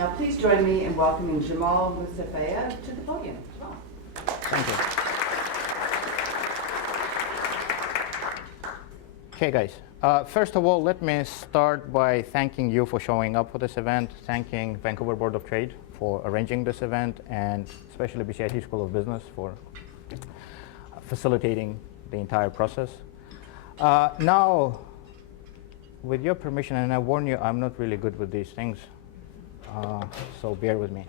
Now please join me in welcoming Jamal Moustafaev to the podium. Jamal. Thank you. Okay, guys. First of all, let me start by thanking you for showing up for this event, thanking Vancouver Board of Trade for arranging this event, and especially BCIT School of Business for facilitating the entire process. Now, with your permission, and I warn you, I'm not really good with these things, so bear with me.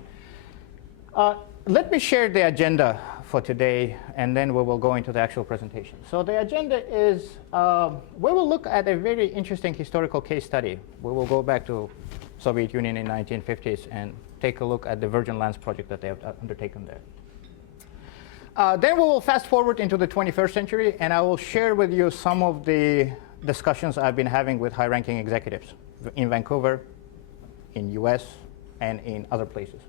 Let me share the agenda for today, and then we will go into the actual presentation. So the agenda is, we will look at a very interesting historical case study. We will go back to Soviet Union in 1950s and take a look at the Virgin Lands project that they have undertaken there. Then we will fast forward into the 21st century, and I will share with you some of the discussions I've been having with high-ranking executives in Vancouver, in US, and in other places.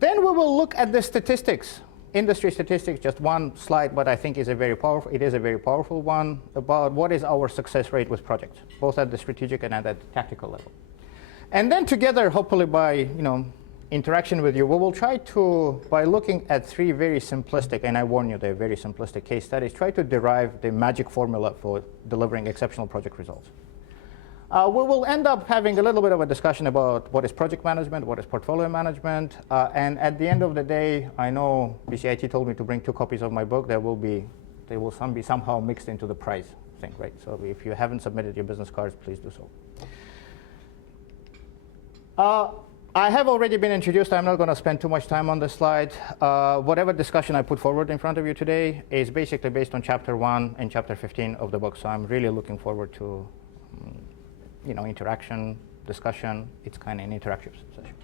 Then we will look at the statistics, industry statistics, just one slide, but I think it is a very powerful one, about what is our success rate with projects, both at the strategic and at the tactical level. And then together, hopefully by interaction with you, we will try to, by looking at three very simplistic, and I warn you, they're very simplistic case studies, try to derive the magic formula for delivering exceptional project results. We will end up having a little bit of a discussion about what is project management, what is portfolio management, and at the end of the day, I know BCIT told me to bring 2 copies of my book. They will be somehow mixed into the prize thing, right? So if you haven't submitted your business cards, please do so. I have already been introduced. I'm not going to spend too much time on this slide. Whatever discussion I put forward in front of you today is basically based on Chapter 1 and Chapter 15 of the book, so I'm really looking forward to interaction, discussion. It's kind of an interactive session.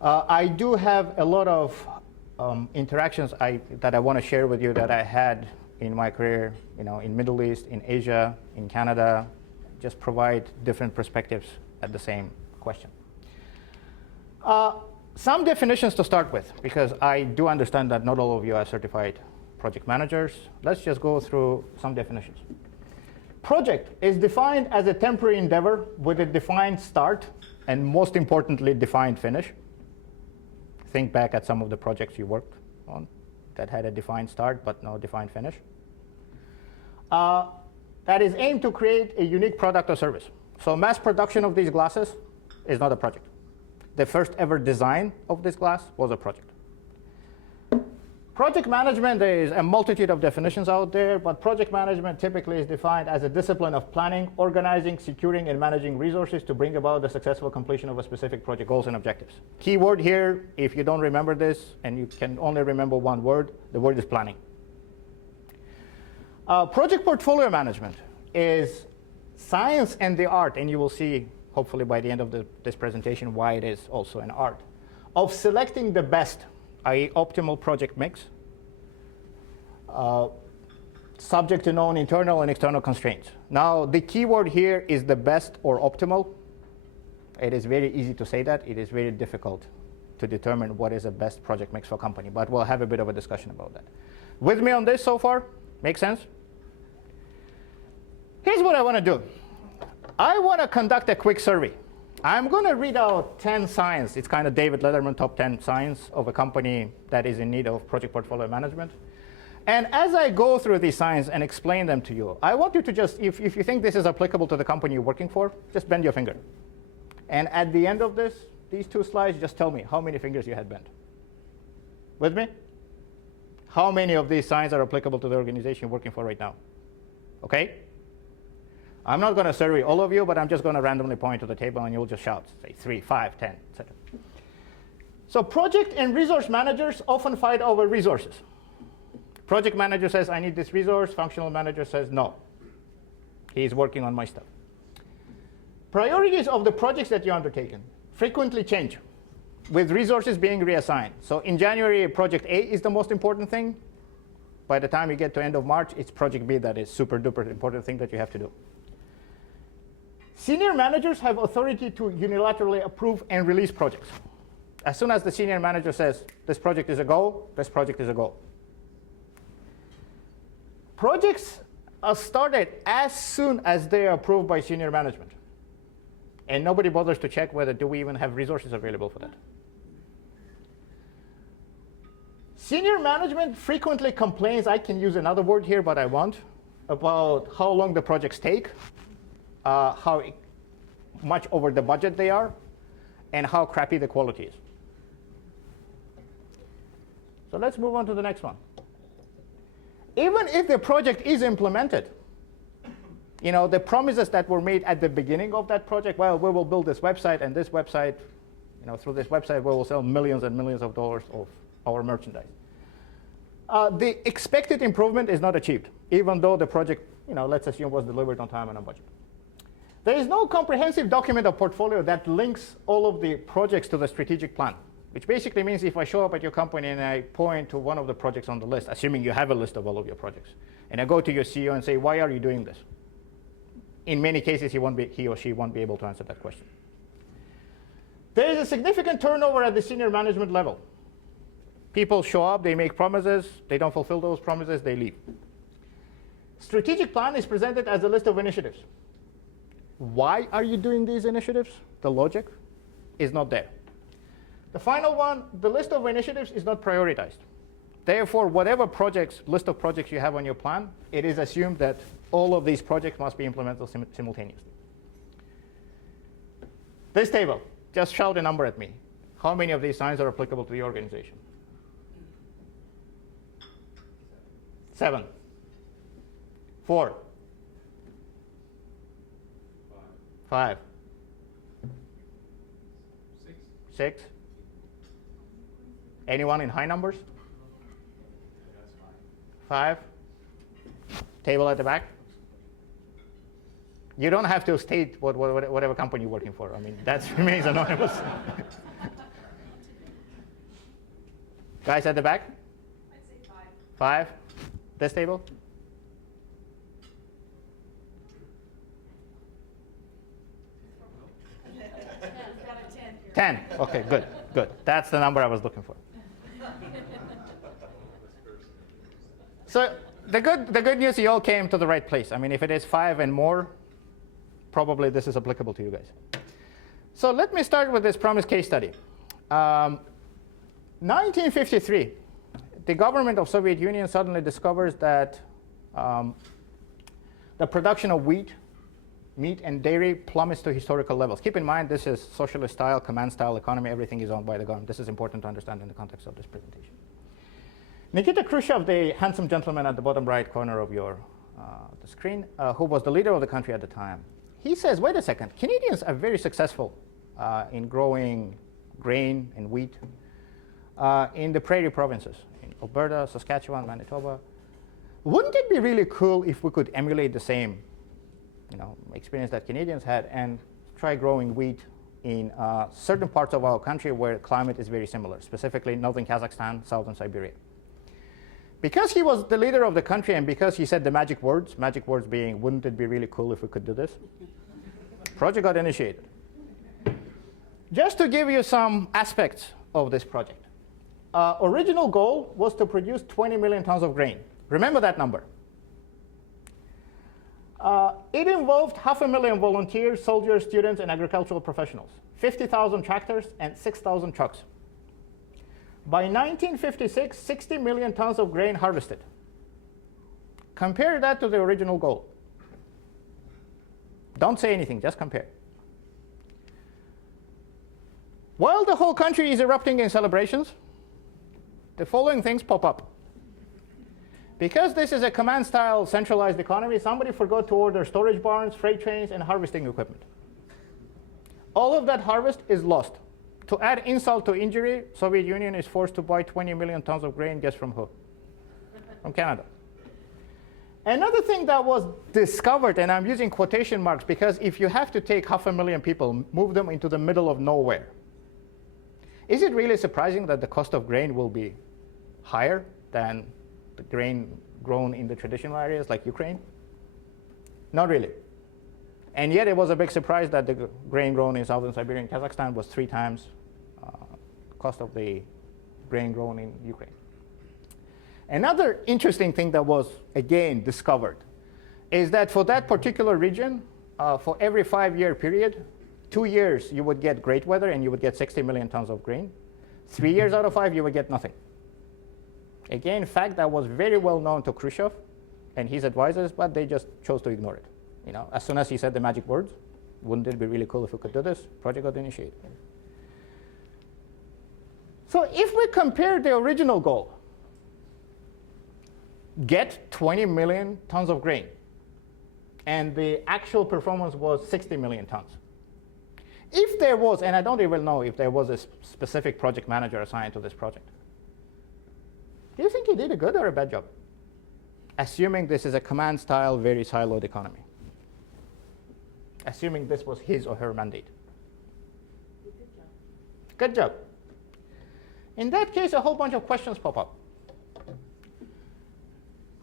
I do have a lot of interactions that I want to share with you that I had in my career, in Middle East, in Asia, in Canada, just provide different perspectives at the same question. Some definitions to start with, because I do understand that not all of you are certified project managers. Let's just go through some definitions. Project is defined as a temporary endeavor with a defined start and, most importantly, defined finish. Think back at some of the projects you worked on that had a defined start but no defined finish. That is aimed to create a unique product or service. So mass production of these glasses is not a project. The first ever design of this glass was a project. Project management, there is a multitude of definitions out there, but project management typically is defined as a discipline of planning, organizing, securing, and managing resources to bring about the successful completion of a specific project goals and objectives. Key word here, if you don't remember this, and you can only remember one word, the word is planning. Project portfolio management is science and the art, and you will see, hopefully by the end of this presentation, why it is also an art, of selecting the best, i.e. optimal project mix, subject to known internal and external constraints. Now, the key word here is the best or optimal. It is very easy to say that. It is very difficult to determine what is a best project mix for a company, but we'll have a bit of a discussion about that. With me on this so far? Make sense? Here's what I want to do. I want to conduct a quick survey. I'm going to read out 10 signs. It's kind of David Letterman top 10 signs of a company that is in need of project portfolio management. And as I go through these signs and explain them to you, I want you to just, if you think this is applicable to the company you're working for, just bend your finger. And at the end of these 2 slides, just tell me how many fingers you had bent. With me? How many of these signs are applicable to the organization you're working for right now? Okay? I'm not going to survey all of you, but I'm just going to randomly point to the table, and you'll just shout, say 3, 5, 10, etc. So project and resource managers often fight over resources. Project manager says, I need this resource. Functional manager says, no. He's working on my stuff. Priorities of the projects that you undertaken frequently change, with resources being reassigned. So in January, project A is the most important thing. By the time you get to end of March, it's project B that is super duper important thing that you have to do. Senior managers have authority to unilaterally approve and release projects. As soon as the senior manager says, this project is a go, this project is a go. Projects are started as soon as they are approved by senior management. And nobody bothers to check whether do we even have resources available for that. Senior management frequently complains, I can use another word here, but I won't, about how long the projects take, how much over the budget they are, and how crappy the quality is. So let's move on to the next one. Even if the project is implemented, the promises that were made at the beginning of that project, well, we will build this website, and this website, through this website, we will sell millions and millions of dollars of our merchandise. The expected improvement is not achieved, even though the project, let's assume, was delivered on time and on budget. There is no comprehensive document of portfolio that links all of the projects to the strategic plan, which basically means if I show up at your company and I point to one of the projects on the list, assuming you have a list of all of your projects, and I go to your CEO and say, why are you doing this? In many cases, he or she won't be able to answer that question. There is a significant turnover at the senior management level. People show up, they make promises, they don't fulfill those promises, they leave. Strategic plan is presented as a list of initiatives. Why are you doing these initiatives? The logic is not there. The final one, the list of initiatives is not prioritized. Therefore, whatever list of projects you have on your plan, it is assumed that all of these projects must be implemented simultaneously. This table, just shout a number at me. How many of these signs are applicable to the organization? 7. 4. 5. 6. Anyone in high numbers? 5. Table at the back. You don't have to state whatever company you're working for. I mean, that remains anonymous. Guys at the back? I'd say 5. 5. This table? 10. Okay, good. That's the number I was looking for. So the good news, you all came to the right place. I mean, if it is 5 and more, probably this is applicable to you guys. So let me start with this promise case study. 1953, the government of Soviet Union suddenly discovers that the production of wheat, meat, and dairy plummets to historical levels. Keep in mind, this is socialist style, command style economy. Everything is owned by the government. This is important to understand in the context of this presentation. Nikita Khrushchev, the handsome gentleman at the bottom right corner of the screen, who was the leader of the country at the time, he says, wait a second, Canadians are very successful in growing grain and wheat in the prairie provinces, in Alberta, Saskatchewan, Manitoba. Wouldn't it be really cool if we could emulate the same experience that Canadians had and try growing wheat in certain parts of our country where climate is very similar, specifically northern Kazakhstan, southern Siberia. Because he was the leader of the country and because he said the magic words being, wouldn't it be really cool if we could do this? Project got initiated. Just to give you some aspects of this project. Original goal was to produce 20 million tons of grain. Remember that number. It involved 500,000 volunteers, soldiers, students, and agricultural professionals, 50,000 tractors, and 6,000 trucks. By 1956, 60 million tons of grain harvested. Compare that to the original goal. Don't say anything, just compare. While the whole country is erupting in celebrations, the following things pop up. Because this is a command-style centralized economy, somebody forgot to order storage barns, freight trains, and harvesting equipment. All of that harvest is lost. To add insult to injury, Soviet Union is forced to buy 20 million tons of grain. Guess from who? From Canada. Another thing that was discovered, and I'm using quotation marks because if you have to take 500,000 people, move them into the middle of nowhere, is it really surprising that the cost of grain will be higher than the grain grown in the traditional areas like Ukraine? Not really. And yet it was a big surprise that the grain grown in southern Siberia and Kazakhstan was 3 times cost of the grain grown in Ukraine. Another interesting thing that was, again, discovered is that for that particular region, for every 5-year period, 2 years, you would get great weather and you would get 60 million tons of grain. 3 years out of 5, you would get nothing. Again, fact that was very well known to Khrushchev and his advisors, but they just chose to ignore it. As soon as he said the magic words, wouldn't it be really cool if we could do this? Project got initiated. So if we compare the original goal, get 20 million tons of grain, and the actual performance was 60 million tons. If there was, and I don't even know if there was a specific project manager assigned to this project, do you think he did a good or a bad job? Assuming this is a command style, very siloed economy. Assuming this was his or her mandate. Good job. Good job. In that case, a whole bunch of questions pop up.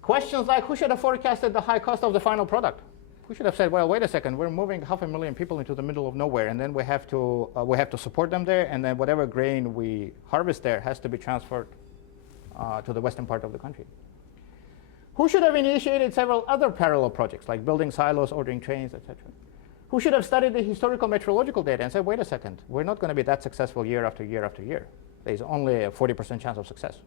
Questions like, who should have forecasted the high cost of the final product? Who should have said, well, wait a second, we're moving 500,000 people into the middle of nowhere, and then we have to support them there, and then whatever grain we harvest there has to be transferred to the western part of the country. Who should have initiated several other parallel projects, like building silos, ordering trains, etc.? Who should have studied the historical meteorological data and said, wait a second, we're not going to be that successful year after year after year. There's only a 40% chance of success.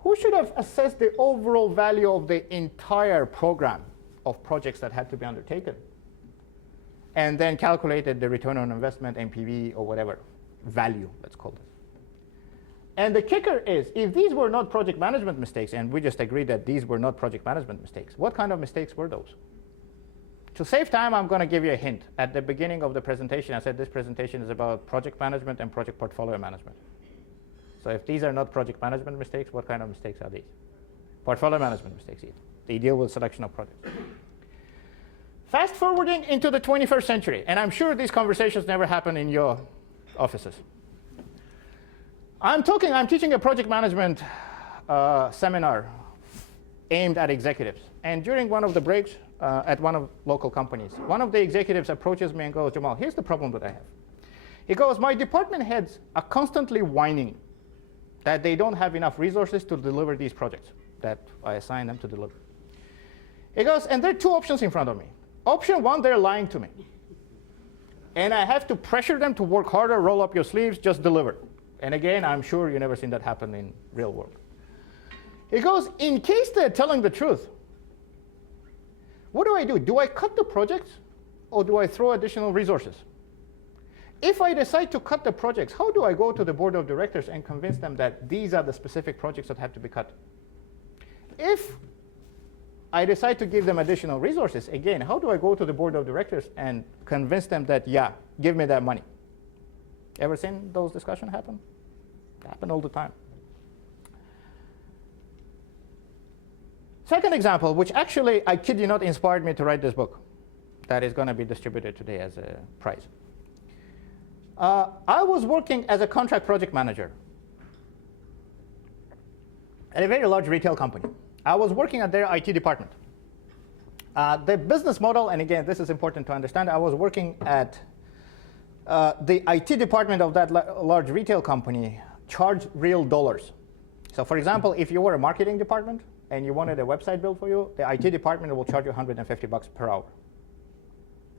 Who should have assessed the overall value of the entire program of projects that had to be undertaken, and then calculated the return on investment, NPV, or whatever value, let's call it. And the kicker is, if these were not project management mistakes, and we just agreed that these were not project management mistakes, what kind of mistakes were those? To save time, I'm going to give you a hint. At the beginning of the presentation, I said this presentation is about project management and project portfolio management. So if these are not project management mistakes, what kind of mistakes are these? Portfolio management mistakes. They deal with selection of projects. Fast forwarding into the 21st century, and I'm sure these conversations never happen in your offices. I'm teaching a project management seminar aimed at executives. And during one of the breaks at one of local companies, one of the executives approaches me and goes, Jamal, here's the problem that I have. He goes, my department heads are constantly whining that they don't have enough resources to deliver these projects that I assign them to deliver. He goes, and there are two options in front of me. Option one, they're lying to me. And I have to pressure them to work harder, roll up your sleeves, just deliver. And again, I'm sure you've never seen that happen in real world. He goes, in case they're telling the truth, what do? Do I cut the projects, or do I throw additional resources? If I decide to cut the projects, how do I go to the board of directors and convince them that these are the specific projects that have to be cut? If I decide to give them additional resources, again, how do I go to the board of directors and convince them that, yeah, give me that money? Ever seen those discussions happen? They happen all the time. Second example, which actually, I kid you not, inspired me to write this book that is going to be distributed today as a prize. I was working as a contract project manager at a very large retail company. I was working at their IT department. The business model, and again, this is important to understand, I was working at the IT department of that large retail company charged real dollars. So for example, if you were a marketing department and you wanted a website built for you, the IT department will charge you $150 per hour.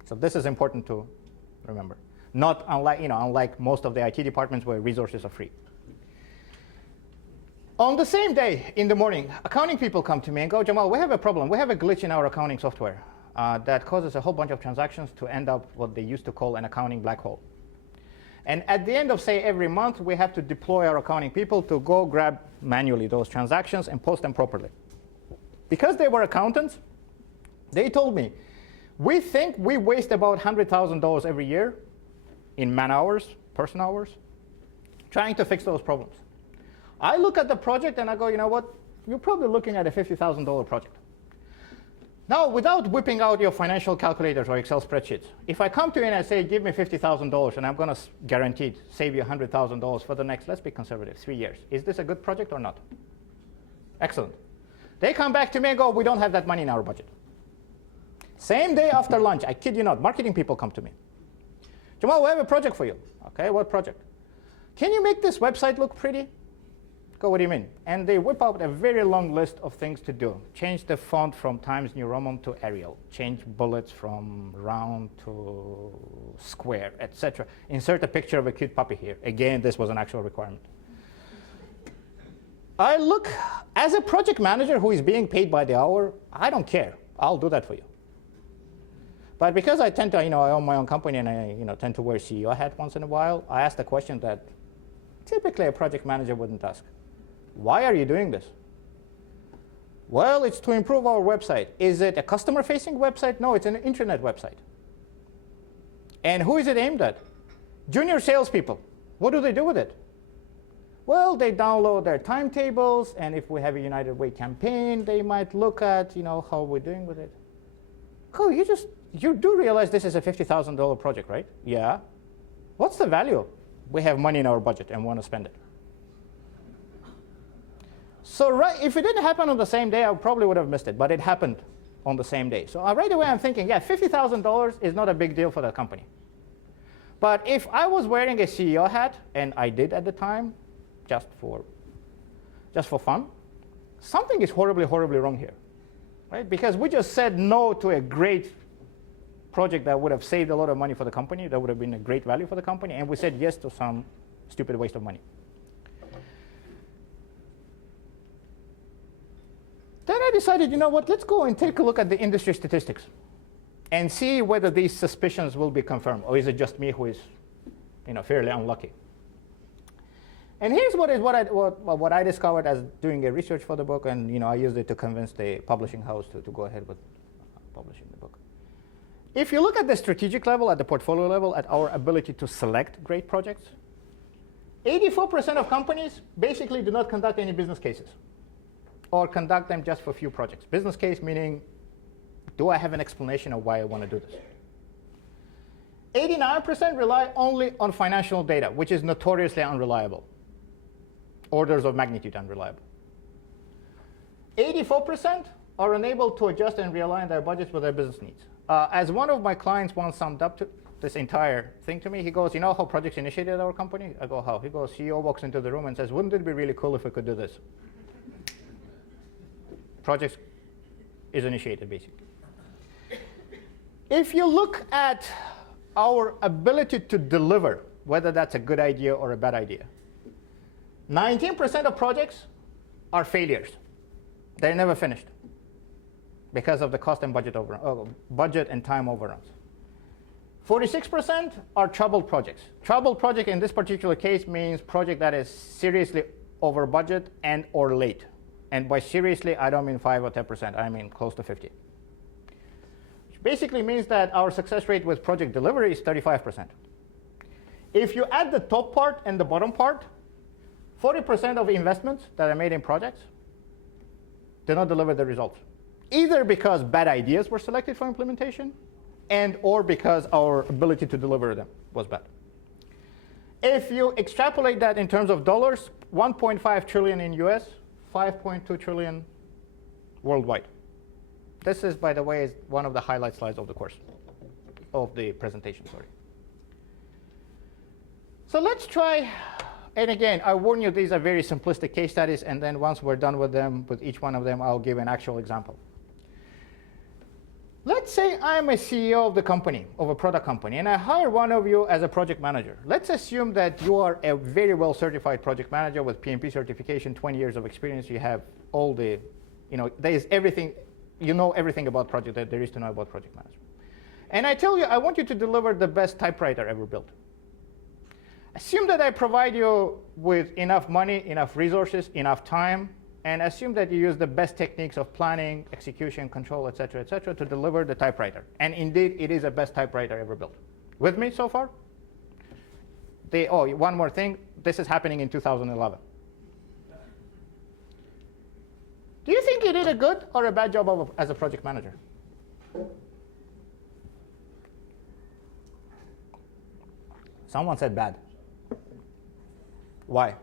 So this is important to remember. Not unlike most of the IT departments where resources are free. On the same day, in the morning, accounting people come to me and go, Jamal, we have a problem. We have a glitch in our accounting software that causes a whole bunch of transactions to end up what they used to call an accounting black hole. And at the end of, say, every month, we have to deploy our accounting people to go grab manually those transactions and post them properly. Because they were accountants, they told me, we think we waste about $100,000 every year in man hours, person hours, trying to fix those problems. I look at the project and I go, you know what? You're probably looking at a $50,000 project. Now, without whipping out your financial calculators or Excel spreadsheets, if I come to you and I say, give me $50,000 and I'm going to guaranteed save you $100,000 for the next, let's be conservative, 3 years. Is this a good project or not? Excellent. They come back to me and go, we don't have that money in our budget. Same day after lunch, I kid you not, marketing people come to me. Jamal, we have a project for you. Okay, what project? Can you make this website look pretty? go, what do you mean? And they whip out a very long list of things to do. Change the font from Times New Roman to Arial. Change bullets from round to square, etc. Insert a picture of a cute puppy here. Again, this was an actual requirement. I look, as a project manager who is being paid by the hour, I don't care. I'll do that for you. But because I tend to, I own my own company and I, tend to wear CEO hat once in a while, I ask the question that typically a project manager wouldn't ask. Why are you doing this? Well, it's to improve our website. Is it a customer-facing website? No, it's an internet website. And who is it aimed at? Junior salespeople. What do they do with it? Well, they download their timetables, and if we have a United Way campaign, they might look at, how we're doing with it. Cool, you do realize this is a $50,000 project, right? Yeah. What's the value? We have money in our budget and want to spend it. So if it didn't happen on the same day, I probably would have missed it, but it happened on the same day. So right away I'm thinking, yeah, $50,000 is not a big deal for the company. But if I was wearing a CEO hat, and I did at the time, just for fun, something is horribly, horribly wrong here, right? Because we just said no to a great project that would have saved a lot of money for the company, that would have been a great value for the company, and we said yes to some stupid waste of money. Then I decided, let's go and take a look at the industry statistics and see whether these suspicions will be confirmed, or is it just me who is, fairly unlucky. And here's what I discovered as doing a research for the book, and I used it to convince the publishing house to go ahead with publishing the book. If you look at the strategic level, at the portfolio level, at our ability to select great projects, 84% of companies basically do not conduct any business cases, or conduct them just for a few projects. Business case meaning, do I have an explanation of why I want to do this? 89% rely only on financial data, which is notoriously unreliable. Orders of magnitude unreliable. 84% are unable to adjust and realign their budgets with their business needs. As one of my clients once summed up this entire thing to me, he goes, how projects initiated at our company? I go, how? He goes, CEO walks into the room and says, wouldn't it be really cool if we could do this? Projects is initiated, basically. If you look at our ability to deliver, whether that's a good idea or a bad idea, 19% of projects are failures. They're never finished because of the cost and budget and time overruns. 46% are troubled projects. Troubled project in this particular case means project that is seriously over budget and or late. And by seriously, I don't mean 5 or 10%. I mean close to 50. Which basically means that our success rate with project delivery is 35%. If you add the top part and the bottom part, 40% of investments that are made in projects do not deliver the results, either because bad ideas were selected for implementation and or because our ability to deliver them was bad. If you extrapolate that in terms of dollars, 1.5 trillion in US, 5.2 trillion worldwide. This is, by the way, one of the highlight slides of the course, of the presentation, sorry. So let's try. And again, I warn you, these are very simplistic case studies, and then once we're done with them, with each one of them, I'll give an actual example. Let's say I'm a CEO of the company, of a product company, and I hire one of you as a project manager. Let's assume that you are a very well certified project manager with PMP certification, 20 years of experience. You have all the, there's everything, everything about project that there is to know about project management. And I tell you, I want you to deliver the best typewriter ever built. Assume that I provide you with enough money, enough resources, enough time, and assume that you use the best techniques of planning, execution, control, et cetera, to deliver the typewriter. And indeed, it is the best typewriter ever built. With me so far? One more thing. This is happening in 2011. Do you think you did a good or a bad job as a project manager? Someone said bad. Why?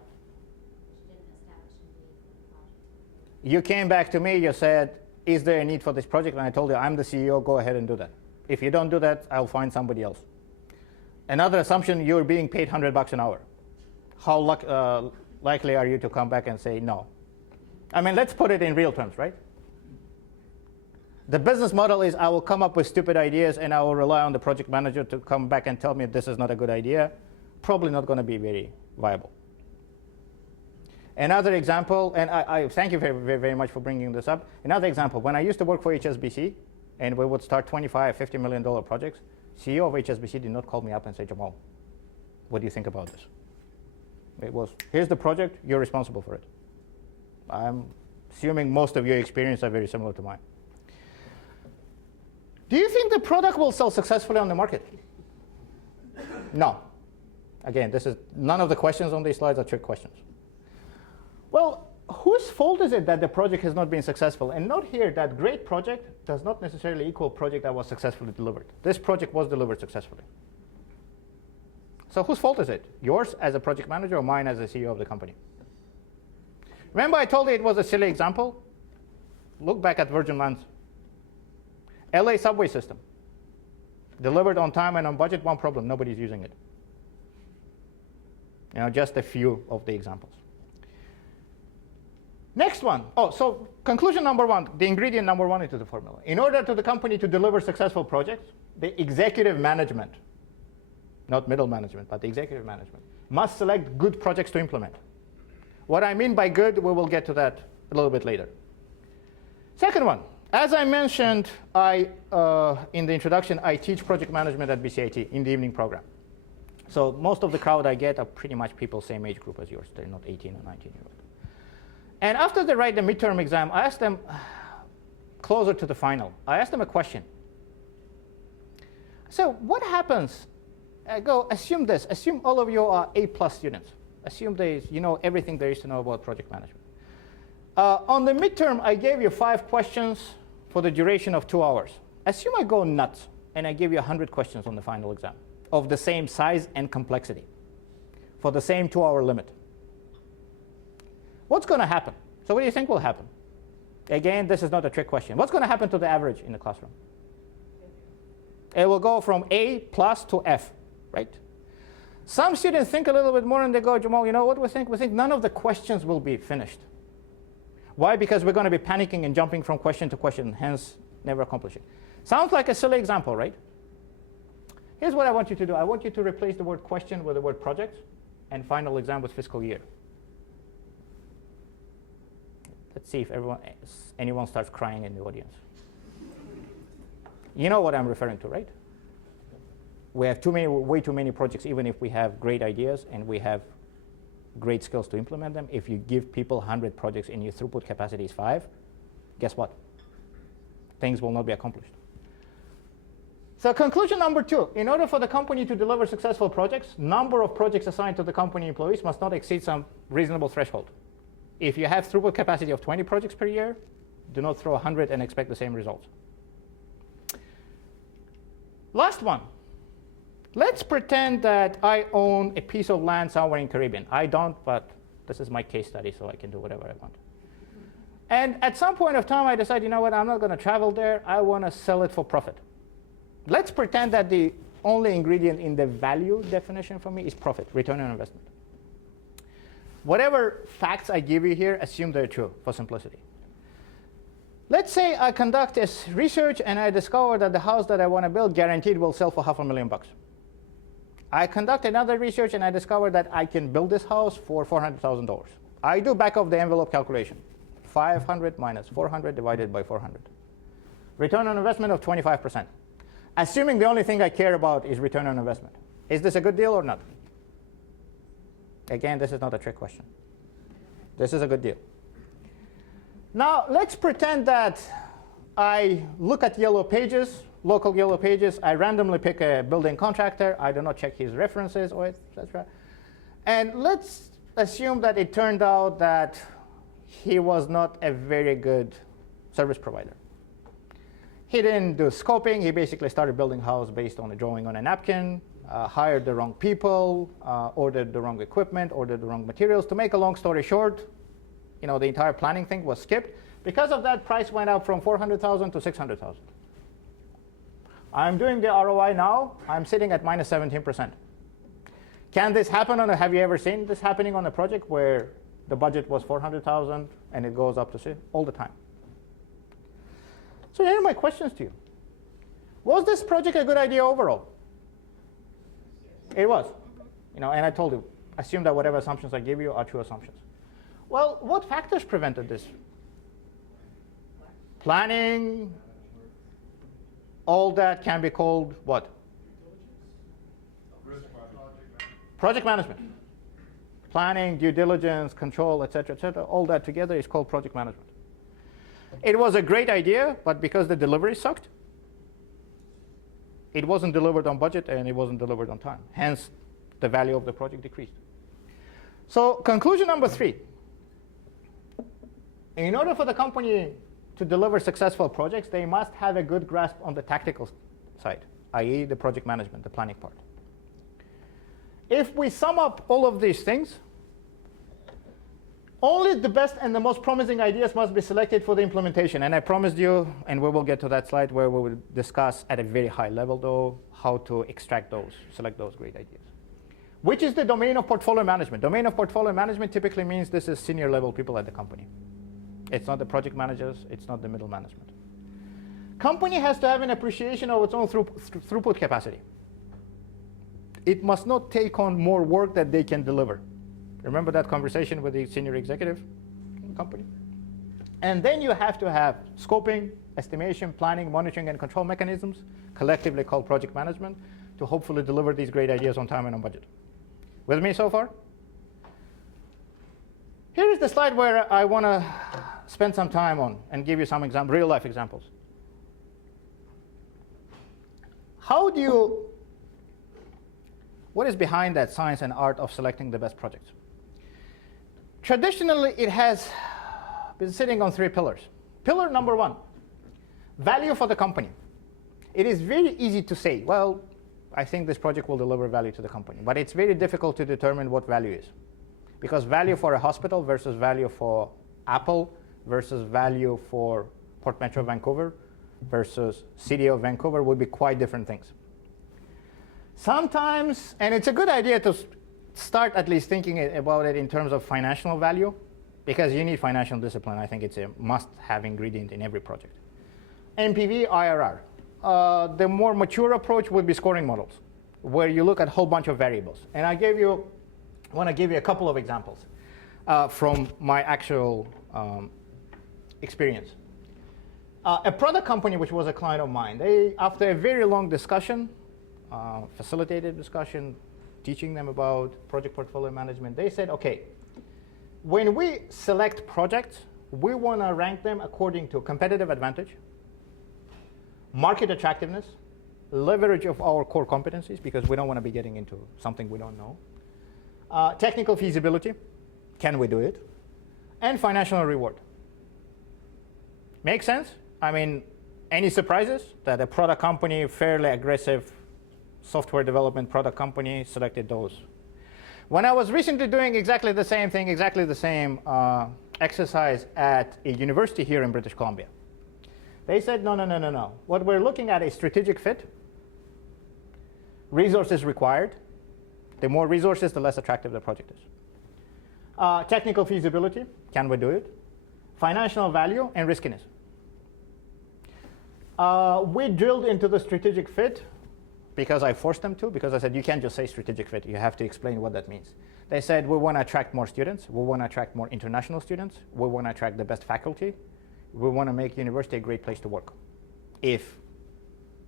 You came back to me, you said, is there a need for this project? And I told you, I'm the CEO, go ahead and do that. If you don't do that, I'll find somebody else. Another assumption, you're being paid $100 an hour. likely are you to come back and say no? I mean, let's put it in real terms, right? The business model is I will come up with stupid ideas and I will rely on the project manager to come back and tell me this is not a good idea. Probably not going to be very viable. Another example, and I thank you very, very, very much for bringing this up. Another example, when I used to work for HSBC and we would start $25, $50 million projects, CEO of HSBC did not call me up and say, Jamal, what do you think about this? It was, here's the project, you're responsible for it. I'm assuming most of your experience are very similar to mine. Do you think the product will sell successfully on the market? No. Again, none of the questions on these slides are trick questions. Well, whose fault is it that the project has not been successful? And note here that great project does not necessarily equal project that was successfully delivered. This project was delivered successfully. So whose fault is it? Yours as a project manager or mine as the CEO of the company? Remember I told you it was a silly example? Look back at Virgin Lands. LA subway system. Delivered on time and on budget, one problem, nobody's using it. Just a few of the examples. Next one. So conclusion number one, the ingredient number one into the formula. In order for the company to deliver successful projects, the executive management, not middle management, but the executive management, must select good projects to implement. What I mean by good, we will get to that a little bit later. Second one, as I mentioned in the introduction, I teach project management at BCIT in the evening program. So most of the crowd I get are pretty much people same age group as yours. They're not 18 or 19-year-old. And after they write the midterm exam, I ask them, closer to the final, I ask them a question. So what happens? I go, assume this. Assume all of you are A+ students. Assume you know everything there is to know about project management. On the midterm, I gave you 5 questions for the duration of 2 hours. Assume I go nuts and I give you 100 questions on the final exam of the same size and complexity for the same 2-hour limit. What's going to happen? So what do you think will happen? Again, this is not a trick question. What's going to happen to the average in the classroom? It will go from A+ to F, right? Some students think a little bit more and they go, Jamal, you know what we think? We think none of the questions will be finished. Why? Because we're going to be panicking and jumping from question to question, hence never accomplishing. Sounds like a silly example, right? Here's what I want you to do. I want you to replace the word question with the word project and final exam with fiscal year. Let's see if anyone starts crying in the audience. You know what I'm referring to, right? We have way too many projects, even if we have great ideas and we have great skills to implement them. If you give people 100 projects and your throughput capacity is 5, guess what? Things will not be accomplished. So conclusion number 2, in order for the company to deliver successful projects, number of projects assigned to the company employees must not exceed some reasonable threshold. If you have throughput capacity of 20 projects per year, do not throw 100 and expect the same results. Last one. Let's pretend that I own a piece of land somewhere in Caribbean. I don't, but this is my case study, so I can do whatever I want. And at some point of time, I decide, you know what, I'm not going to travel there. I want to sell it for profit. Let's pretend that the only ingredient in the value definition for me is profit, return on investment. Whatever facts I give you here, assume they're true for simplicity. Let's say I conduct this research and I discover that the house that I want to build guaranteed will sell for $500,000. I conduct another research and I discover that I can build this house for $400,000. I do back of the envelope calculation. 500 minus 400 divided by 400. Return on investment of 25%. Assuming the only thing I care about is return on investment. Is this a good deal or not? Again, this is not a trick question. This is a good deal. Now, let's pretend that I look at yellow pages, local yellow pages. I randomly pick a building contractor. I do not check his references, or etc. And let's assume that it turned out that he was not a very good service provider. He didn't do scoping. He basically started building a house based on a drawing on a napkin, hired the wrong people, ordered the wrong equipment, ordered the wrong materials. To make a long story short, the entire planning thing was skipped. Because of that, price went up from $400,000 to $600,000. I'm doing the ROI now. I'm sitting at minus 17%. Can this happen have you ever seen this happening on a project where the budget was 400,000 and it goes up to 6? All the time. So here are my questions to you. Was this project a good idea overall? It was. And I told you, assume that whatever assumptions I give you are true assumptions. Well, what factors prevented this? Planning, all that can be called what? Project management. Planning, due diligence, control, etc., all that together is called project management. It was a great idea, but because the delivery sucked, it wasn't delivered on budget and it wasn't delivered on time. Hence, the value of the project decreased. So conclusion number 3. In order for the company to deliver successful projects, they must have a good grasp on the tactical side, i.e. the project management, the planning part. If we sum up all of these things, only the best and the most promising ideas must be selected for the implementation. And I promised you, and we will get to that slide where we will discuss at a very high level, though, how to extract those, select those great ideas. Which is the domain of portfolio management? Domain of portfolio management typically means this is senior level people at the company. It's not the project managers. It's not the middle management. Company has to have an appreciation of its own throughput capacity. It must not take on more work that they can deliver. Remember that conversation with the senior executive in the company? And then you have to have scoping, estimation, planning, monitoring, and control mechanisms, collectively called project management, to hopefully deliver these great ideas on time and on budget. With me so far? Here is the slide where I want to spend some time on and give you some real-life examples. What is behind that science and art of selecting the best projects? Traditionally, it has been sitting on 3 pillars. Pillar number 1, value for the company. It is very easy to say, well, I think this project will deliver value to the company. But it's very difficult to determine what value is. Because value for a hospital versus value for Apple versus value for Port Metro Vancouver versus City of Vancouver would be quite different things. Sometimes, and it's a good idea to start at least thinking about it in terms of financial value, because you need financial discipline. I think it's a must-have ingredient in every project. NPV, IRR. The more mature approach would be scoring models, where you look at a whole bunch of variables. And I want to give you a couple of examples from my actual experience. A product company, which was a client of mine, they, after a very long discussion, facilitated discussion, teaching them about project portfolio management, they said, okay, when we select projects, we want to rank them according to competitive advantage, market attractiveness, leverage of our core competencies, because we don't want to be getting into something we don't know, technical feasibility, can we do it, and financial reward. Make sense? I mean, any surprises that a product company, fairly aggressive software development product company, selected those? When I was recently doing exactly the same thing, exactly the same exercise at a university here in British Columbia, they said, no. What we're looking at is strategic fit, resources required. The more resources, the less attractive the project is. Technical feasibility, can we do it? Financial value and riskiness. We drilled into the strategic fit because I forced them to, because I said, you can't just say strategic fit, you have to explain what that means. They said, we want to attract more students, we want to attract more international students, we want to attract the best faculty, we want to make university a great place to work. If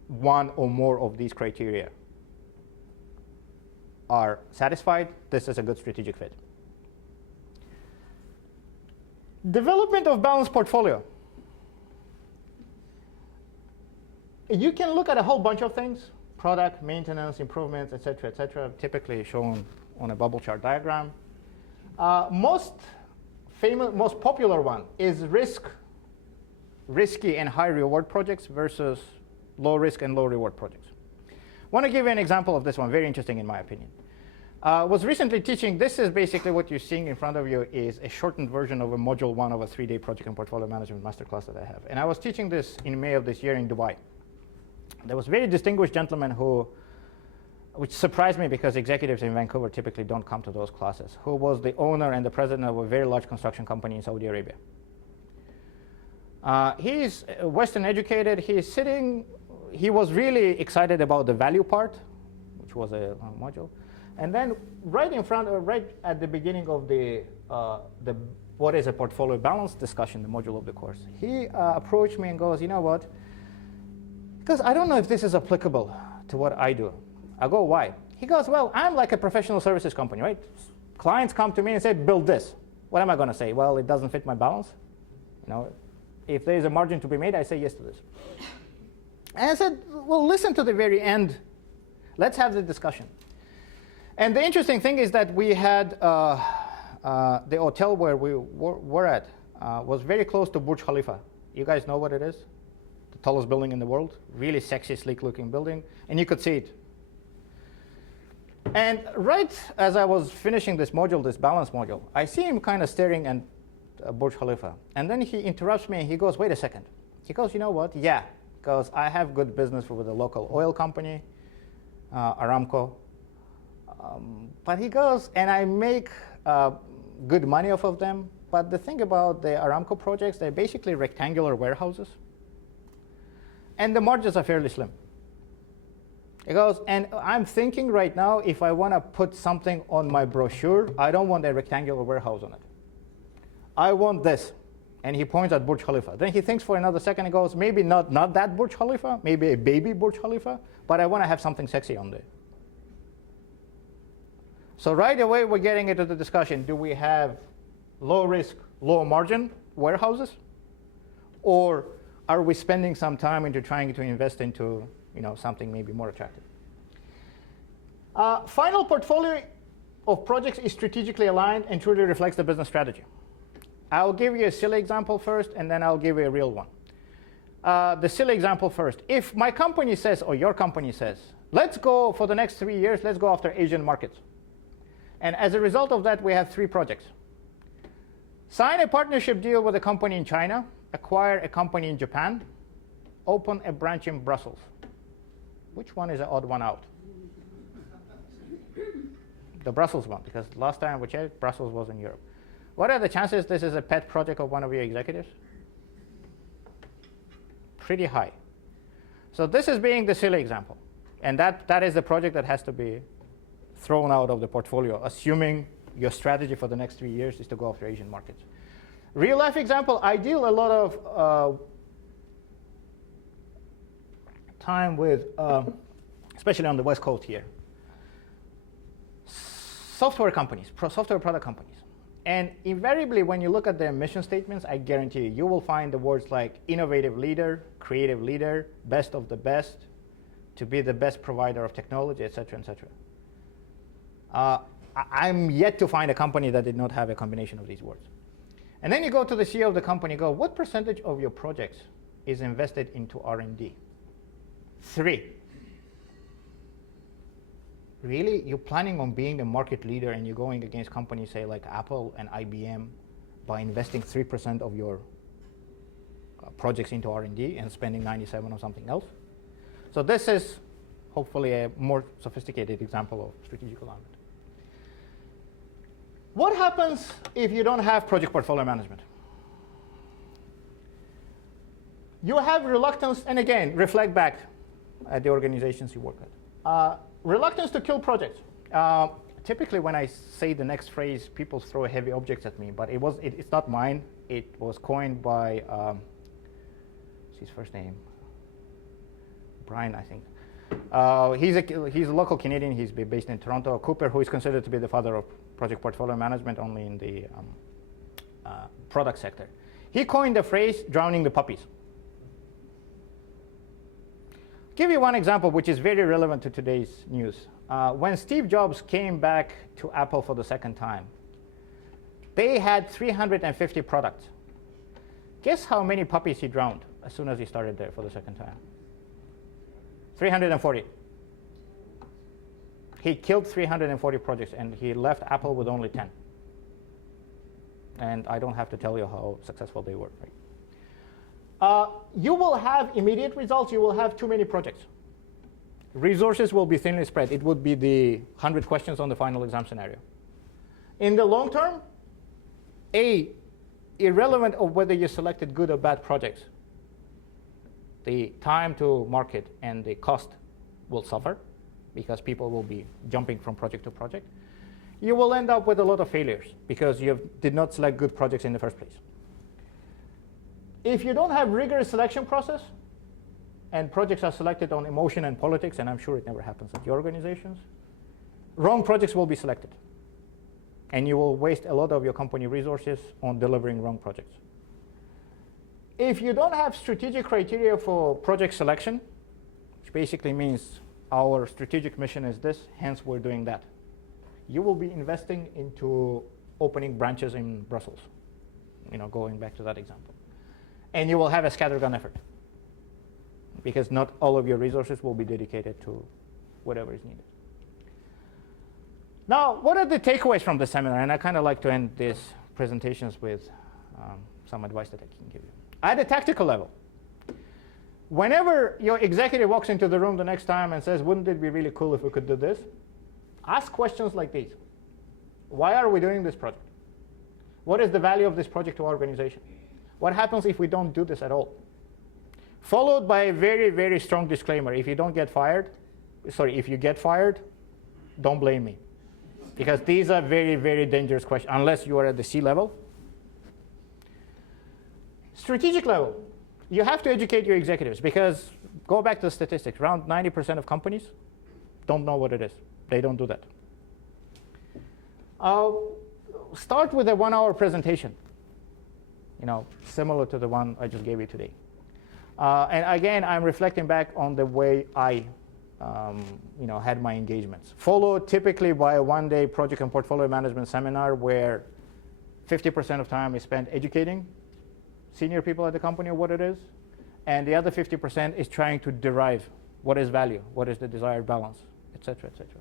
one or more of these criteria are satisfied, this is a good strategic fit. Development of balanced portfolio. You can look at a whole bunch of things, product, maintenance, improvements, etc., typically shown on a bubble chart diagram. Most popular one is risky and high reward projects versus low risk and low reward projects. I want to give you an example of this one, very interesting in my opinion. Was recently teaching, this is basically what you're seeing in front of you is a shortened version of a module 1 of a 3-day project and portfolio management masterclass that I have. And I was teaching this in May of this year in Dubai. There was a very distinguished gentleman who which surprised me because executives in Vancouver typically don't come to those classes, who was the owner and the president of a very large construction company in Saudi Arabia. He's Western educated. He was really excited about the value part, which was a module. And then right at the beginning of the what is a portfolio balance discussion, the module of the course, he approached me and goes, you know what? Because I don't know if this is applicable to what I do. I go, why? He goes, well, I'm like a professional services company, right? Clients come to me and say, build this. What am I going to say? Well, it doesn't fit my balance. If there is a margin to be made, I say yes to this. And I said, well, listen to the very end. Let's have the discussion. And the interesting thing is that we had the hotel where we were at was very close to Burj Khalifa. You guys know what it is? The tallest building in the world. Really sexy, sleek-looking building. And you could see it. And right as I was finishing this module, this balance module, I see him kind of staring at Burj Khalifa. And then he interrupts me and he goes, wait a second. He goes, you know what? Yeah, because I have good business with a local oil company, Aramco. But he goes, and I make good money off of them. But the thing about the Aramco projects, they're basically rectangular warehouses. And the margins are fairly slim. He goes, and I'm thinking right now, if I want to put something on my brochure, I don't want a rectangular warehouse on it. I want this. And he points at Burj Khalifa. Then he thinks for another second and goes, maybe not that Burj Khalifa, maybe a baby Burj Khalifa, but I want to have something sexy on there. So right away, we're getting into the discussion. Do we have low risk, low margin warehouses? Or are we spending some time into trying to invest into something maybe more attractive? Final portfolio of projects is strategically aligned and truly reflects the business strategy. I'll give you a silly example first, and then I'll give you a real one. The silly example first. If my company says, or your company says, let's go for the next 3 years, let's go after Asian markets. And as a result of that, we have 3 projects. Sign a partnership deal with a company in China, acquire a company in Japan, open a branch in Brussels. Which one is the odd one out? The Brussels one, because last time we checked, Brussels was in Europe. What are the chances this is a pet project of one of your executives? Pretty high. So this is being the silly example. And that is the project that has to be thrown out of the portfolio, assuming your strategy for the next 3 years is to go after Asian markets. Real life example, I deal a lot of time with, especially on the West Coast here, software companies, software product companies. And invariably, when you look at their mission statements, I guarantee you will find the words like innovative leader, creative leader, best of the best, to be the best provider of technology, et cetera, et cetera. I'm yet to find a company that did not have a combination of these words. And then you go to the CEO of the company, go, what percentage of your projects is invested into R&D? 3. Really? You're planning on being a market leader and you're going against companies, say, like Apple and IBM by investing 3% of your projects into R&D and spending 97 on something else? So this is hopefully a more sophisticated example of strategic alignment. What happens if you don't have project portfolio management? You have reluctance, and again, reflect back at the organizations you work at. Reluctance to kill projects. Typically, when I say the next phrase, people throw heavy objects at me, but it's not mine. It was coined by, what's his first name? Brian, I think. He's a local Canadian. He's based in Toronto. Cooper, who is considered to be the father of project portfolio management, only in the product sector. He coined the phrase, drowning the puppies. Give you one example, which is very relevant to today's news. When Steve Jobs came back to Apple for the second time, they had 350 products. Guess how many puppies he drowned as soon as he started there for the second time? 340. He killed 340 projects, and he left Apple with only 10. And I don't have to tell you how successful they were. Right? You will have immediate results. You will have too many projects. Resources will be thinly spread. It would be the 100 questions on the final exam scenario. In the long term, irrelevant of whether you selected good or bad projects, the time to market and the cost will suffer because people will be jumping from project to project. You will end up with a lot of failures because you did not select good projects in the first place. If you don't have rigorous selection process, and projects are selected on emotion and politics, and I'm sure it never happens at your organizations, wrong projects will be selected. And you will waste a lot of your company resources on delivering wrong projects. If you don't have strategic criteria for project selection, which basically means our strategic mission is this, hence we're doing that, you will be investing into opening branches in Brussels, going back to that example. And you will have a scattergun effort, because not all of your resources will be dedicated to whatever is needed. Now, what are the takeaways from the seminar? And I kind of like to end these presentations with some advice that I can give you. At a tactical level, whenever your executive walks into the room the next time and says, wouldn't it be really cool if we could do this? Ask questions like these. Why are we doing this project? What is the value of this project to our organization? What happens if we don't do this at all? Followed by a very, very strong disclaimer. If you get fired, don't blame me. Because these are very, very dangerous questions, unless you are at the C level. Strategic level, you have to educate your executives, because go back to the statistics. Around 90% of companies don't know what it is. They don't do that. Start with a 1-hour presentation, similar to the one I just gave you today. And again, I'm reflecting back on the way I had my engagements. Followed typically by a 1-day project and portfolio management seminar where 50% of time is spent educating senior people at the company on what it is, and the other 50% is trying to derive what is value, what is the desired balance, et cetera, et cetera.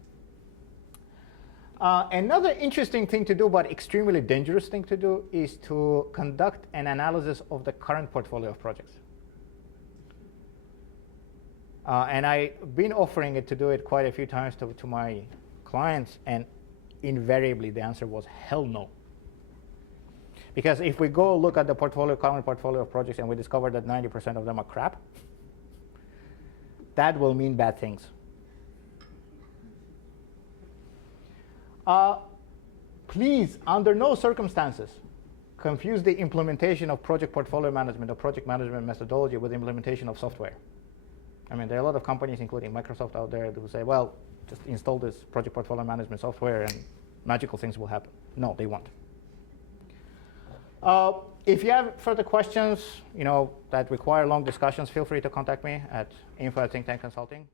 Another interesting thing to do, but extremely dangerous thing to do, is to conduct an analysis of the current portfolio of projects. And I've been offering it to do it quite a few times to my clients, and invariably the answer was hell no. Because if we go look at the current portfolio of projects and we discover that 90% of them are crap, that will mean bad things. Please, under no circumstances, confuse the implementation of project portfolio management or project management methodology with the implementation of software. I mean, there are a lot of companies, including Microsoft out there, who say, well, just install this project portfolio management software and magical things will happen. No, they won't. If you have further questions, that require long discussions, feel free to contact me at info@Thinktank Consulting.